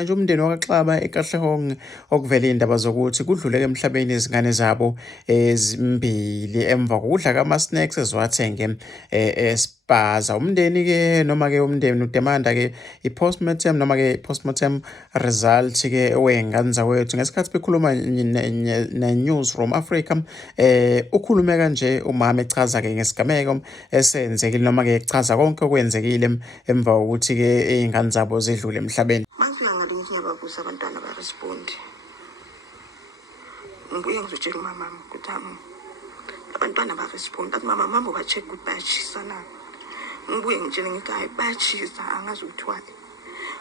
Manje umndeni wakwaXaba eKatlehong okuvela iy'ndaba zokuthi kudluleke emhlabeni izingane zabo ezimbili emva kokudla kama-snacks eziwathenge Spaza. Umndeni-ke noma-ke umndeni udemanda-ke i-postmortem noma-ke i-postmortem result-ke wey'ngane zawethu. Ngesikhathi bekhuluma ne-Newsroom Africa, ukhulume kanje umama echaza-ke ngesigameko esenzekile noma-ke echaza konke okwenzekile emva kokuthi-ke iy'ngane zabo zidlule emhlabeni. Ngiyababuza abantwana barespondi. Ngibuye ngizotshela umama ukuthi abantwana barespondi. Athi mama uba-check ukuthi bayatshisa na. Ngibuye ngitshele ngithi hayi bayatshisa angazi ukuthiwani.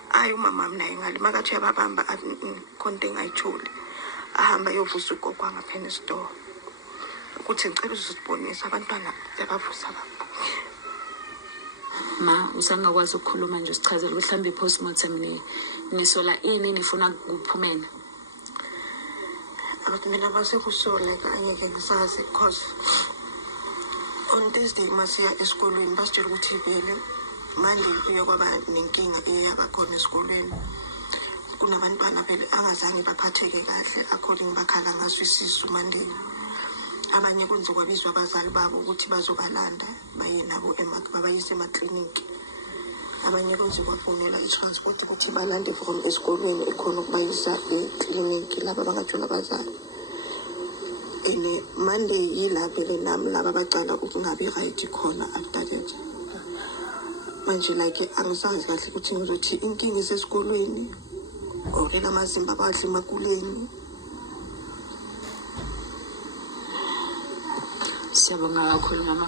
Hayi umama naye ngale makathi uyababamba khona into engayitholi. Ahamba ayovusa ugogo wangaphena esitolo. Ukuthi ngicela uzosibonisa abantwana sebavusa babo. Ma, usangakwazi ukukhuluma nje usichazele ukuthi mhlawumbe i-postmortem nisola ini nifuna kuphumela? Abathi mina basekusola angeke ngisazi because on Thursday masiya esikolweni basitshela ukuthi vele manje kuye kwaba nenkinga eyabakhona esikolweni. Kunabantwana vele angazange baphatheke kahle according bakhala ngaswisiso Monday. Abanye kwenze kwabizwa abazali babo ukuthi bazobalanda baye nabo babayise emakliniki. Abanye kwenze kwafonela i-transport ukuthi balande from esikolweni ekhona ukubayisa ekliniki laba bangathola abazali. Monday yilapho nami laba bacala ukungabi right khona after that. Manje like angisazi kahle ukuthi ngizothi inkinga isesikolweni or lamazimba abadla emakuleni. Siyabonga kakhulu mama.